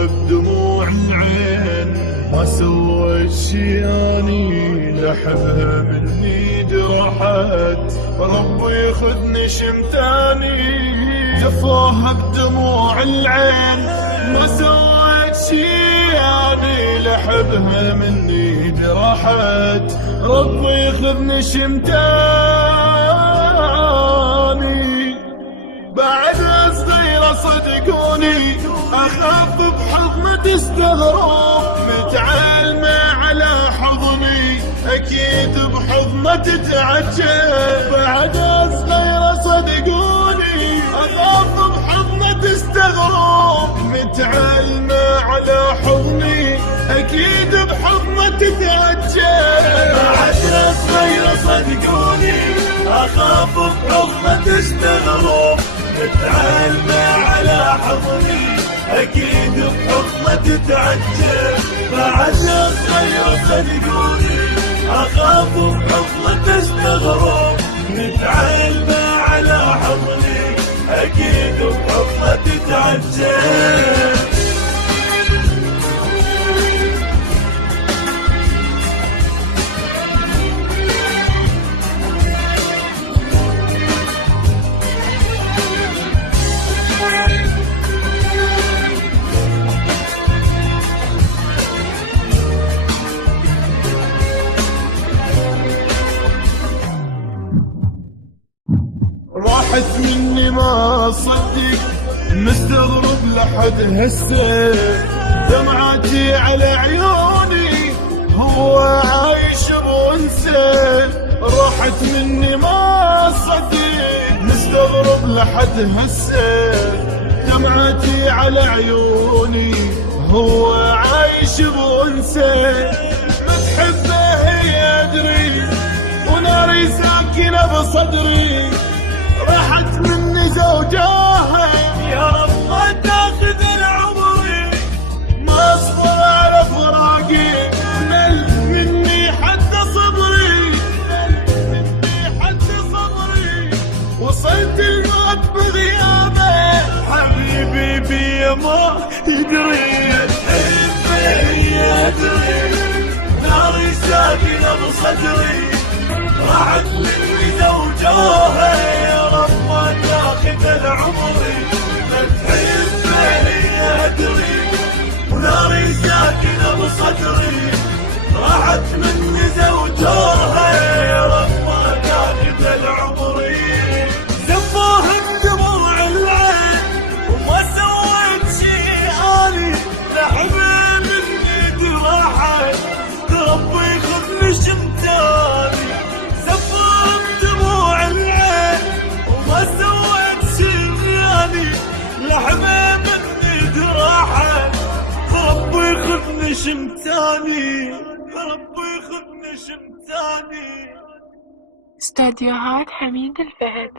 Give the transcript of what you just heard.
سفاها بدموع العين، ما سوت شي اني لحبها مني جرحت، ربي خذني شمتاني سفاها بدموع العين، ما سوت شي اني لحبها مني جرحت، ربي خذني شمتاني. بعد صغيرة صدقوني أخاف بحضن تستغرب، متعلمة على حضني أكيد بحضن تتعجب. بعد صغيرة صدقوني أخاف بحضن تستغرب، متعلمة على حضني أكيد بحضن تتعجب. بعد صغيرة صدقوني أخاف بحضن تستغرب، متعلمة على حضني أكيد بحضن تتعجب. بعد صغيرة صدقوني أخاف بحضن تستغرب، متعلمة على حضني أكيد بحضن تتعجب. راحت مني ما اصدق، مستغرب لحد هسه، دمعتي على عيوني هو عايش بونسه. راحت مني ما اصدق، مستغرب لحد هسه، دمعتي على عيوني هو عايش بونسه. متحبه هي ادري وناري ساكنه بصدري، راحت مني زوجاها يا رب ما تاخذ العمري، ما اصبر على فراقي، مل مني حتى صبري، مل مني حتى صبري، وصلت الموت بغيابه حبيبي بي ما يدري. تحبه يدري ناري ساكنة بصدري، راحت مني زوجاها يا رب ما تاخذ العمري. تحبه يدري وناري ساكنة بصدري، راحت مني زوجاها يا رب ما تاخذ العمري. سفاها بدموع العين وما سويت شي اني لحبها مني جرحت، ربي خذني شمتاني. سفاها بدموع العين وما سويت شي اني لحبها مني جرحت، ربي خذني شمتاني، ربي خذني شمتاني. استديوهات حميد الفهد.